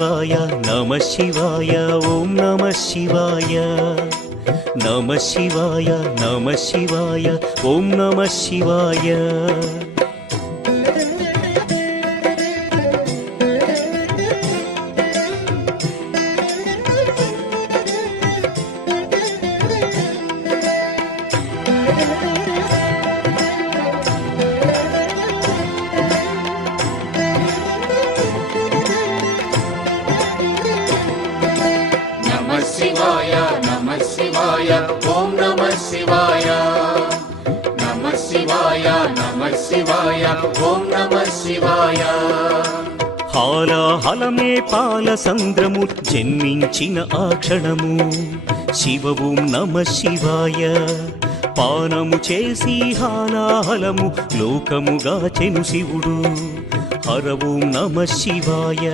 శివాయ నమ శివాయ ఓం నమ శివాయ నమ శివాయ నమ శివాయ ఓం నమ శివాయ ఓం నమః శివాయ నమః శివాయ నమః శివాయ ఓం నమః శివాయ హాలాహలమే పాల సంద్రము జన్మించిన ఆ క్షణము శివ ఓం నమః శివాయ పానము చేసి హాలాహలము లోకముగా చెను శివుడు హర ఓం నమః శివాయ